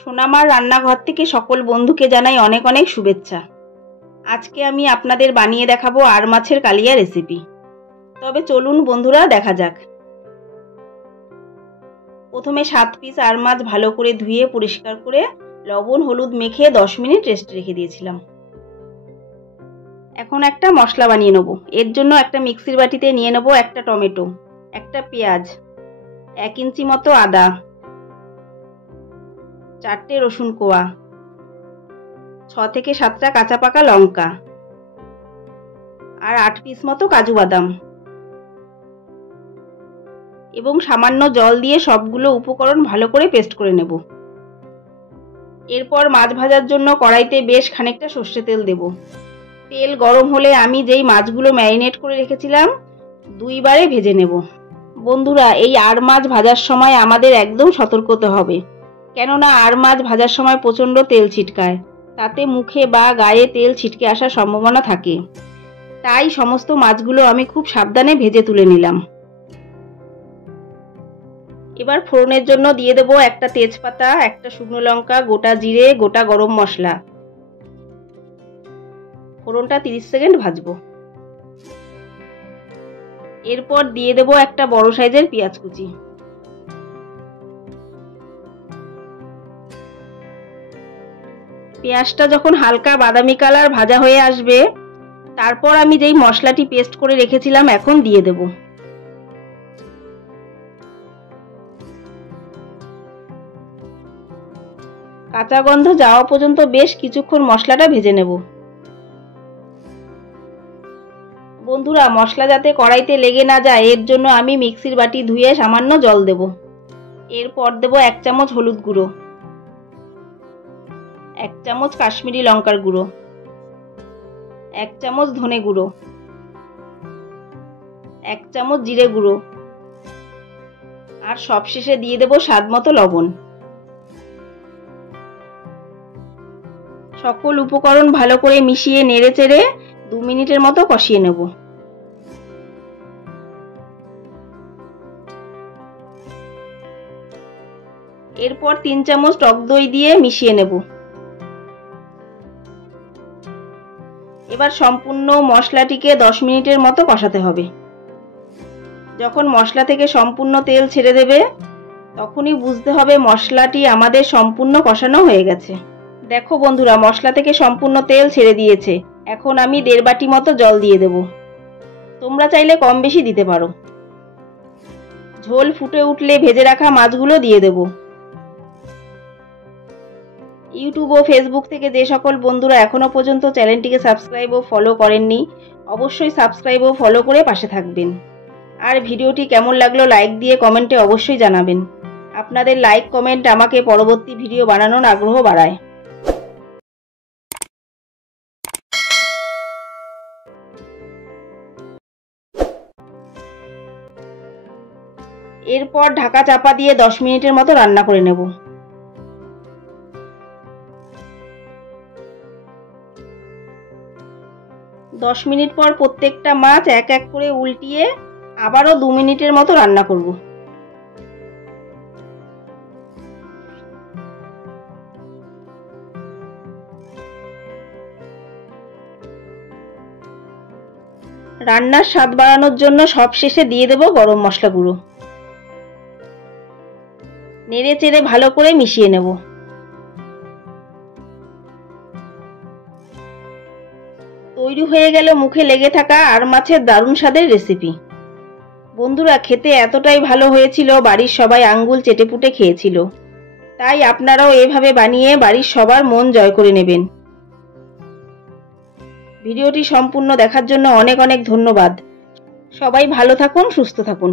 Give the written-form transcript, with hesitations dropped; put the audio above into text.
সোনামার রান্নাঘর থেকে সকল বন্ধুকে জানাই অনেক অনেক শুভেচ্ছা। আজকে আমি আপনাদের বানিয়ে দেখাবো আর মাছের কালিয়া রেসিপি। তবে চলুন বন্ধুরা দেখা যাক। প্রথমে 7 পিস আর মাছ ভালো করে ধুয়ে পরিষ্কার করে লবণ হলুদ মেখে 10 মিনিট রেস্টে রেখে দিয়েছিলাম। এখন একটা মশলা বানিয়ে নেব। এর জন্য একটা মিক্সির বাটিতে নিয়ে নেব একটা টমেটো, একটা পেঁয়াজ, 1 ইঞ্চি মতো আদা, 4টে রসুন কোয়া, 6 থেকে 7টা কাঁচা পাকা লঙ্কা আর 8 পিস মতো কাজু বাদাম এবং সামান্য জল দিয়ে সবগুলো উপকরণ ভালো করে পেস্ট করে নেব। এরপর মাছ ভাজার জন্য কড়াইতে বেশ খানিকটা সর্ষে তেল দেব। তেল গরম হলে আমি যেই মাছগুলো ম্যারিনেট করে রেখেছিলাম 2 বারে ভেজে নেব। বন্ধুরা, এই আর মাছ ভাজার সময় আমাদের একদম সতর্ক হতে হবে, কেননা আর মাছ ভাজার সময় প্রচণ্ড তেল ছিটকায়, তাতে মুখে বা গায়ে তেল ছিটকে আসার সম্ভাবনা থাকে। তাই সমস্ত মাছগুলো আমি খুব সাবধানে ভেজে তুলে নিলাম। এবার ফোড়নের জন্য দিয়ে দেব একটা তেজপাতা, একটা শুকনো লঙ্কা, গোটা জিরে, গোটা গরম মশলা। ফোড়নটা 30 সেকেন্ড ভাজবো। এরপর দিয়ে দেব একটা বড় সাইজের পেঁয়াজ কুচি। পেঁয়াজটা যখন হালকা বাদামি কালার ভাজা হয়ে আসবে, তারপর আমি যেই মশলাটি পেস্ট করে রেখেছিলাম এখন দিয়ে দেব। কাঁচা গন্ধ যাওয়া পর্যন্ত বেশ কিছুক্ষণ মশলাটা ভেজে নেব। বন্ধুরা, মশলা যাতে কড়াইতে লেগে না যায় এর জন্য আমি মিক্সির বাটি ধুয়ে সামান্য জল দেব। এরপর দেব 1 চামচ হলুদ গুঁড়ো, 1 চামচ কাশ্মীরি লঙ্কার গুঁড়ো, 1 চামচ ধনে গুঁড়ো, 1 চামচ জিরে গুঁড়ো আর সবশেষে দিয়ে দেব স্বাদ মতো লবণ। সকল উপকরণ ভালো করে মিশিয়ে নেড়েচেড়ে 2 মিনিটের মতো কষিয়ে নেব। এরপর 3 চামচ টক দই দিয়ে মিশিয়ে নেব। এবার সম্পূর্ণ মশলাটিকে 10 মিনিটের মতো কষাতে হবে। যখন মশলা থেকে সম্পূর্ণ তেল ছেড়ে দেবে তখনই বুঝতে হবে মশলাটি আমাদের সম্পূর্ণ কষানো হয়ে গেছে। দেখো বন্ধুরা, মশলা থেকে সম্পূর্ণ তেল ছেড়ে দিয়েছে। এখন আমি 1.5 বাটি মতো জল দিয়ে দেব। তোমরা চাইলে কম বেশি দিতে পারো। ঝোল ফুটে উঠলে ভেজে রাখা মাছগুলো দিয়ে দেব। ইউটিউব ও ফেসবুক থেকে যে সকল বন্ধুরা এখনো পর্যন্ত চ্যানেলটিকে সাবস্ক্রাইব ও ফলো করেননি, অবশ্যই সাবস্ক্রাইব ও ফলো করে পাশে থাকবেন। আর ভিডিওটি কেমন লাগলো লাইক দিয়ে কমেন্টে অবশ্যই জানাবেন। আপনাদের লাইক কমেন্ট আমাকে পরবর্তী ভিডিও বানানোর আগ্রহ বাড়ায়। এরপর ঢাকা চাপা দিয়ে 10 মিনিটের মতো রান্না করে নেব। দশ মিনিট পর প্রত্যেকটা মাছ এক এক করে উল্টিয়ে আবারও 2 মিনিটের মতো রান্না করব। রান্নার স্বাদ বাড়ানোর জন্য সবশেষে দিয়ে দেব গরম মশলা গুঁড়ো। নেড়ে চেড়ে ভালো করে মিশিয়ে নেব। তৈরি হয়ে গেল মুখে লেগে থাকা আর মাছের দারুণ স্বাদের রেসিপি। বন্ধুরা, খেতে এতটাই ভালো হয়েছিল বাড়ির সবাই আঙ্গুল চেটেপুটে খেয়েছিল। তাই আপনারাও এভাবে বানিয়ে বাড়ির সবার মন জয় করে নেবেন। ভিডিওটি সম্পূর্ণ দেখার জন্য অনেক অনেক ধন্যবাদ। সবাই ভালো থাকুন, সুস্থ থাকুন।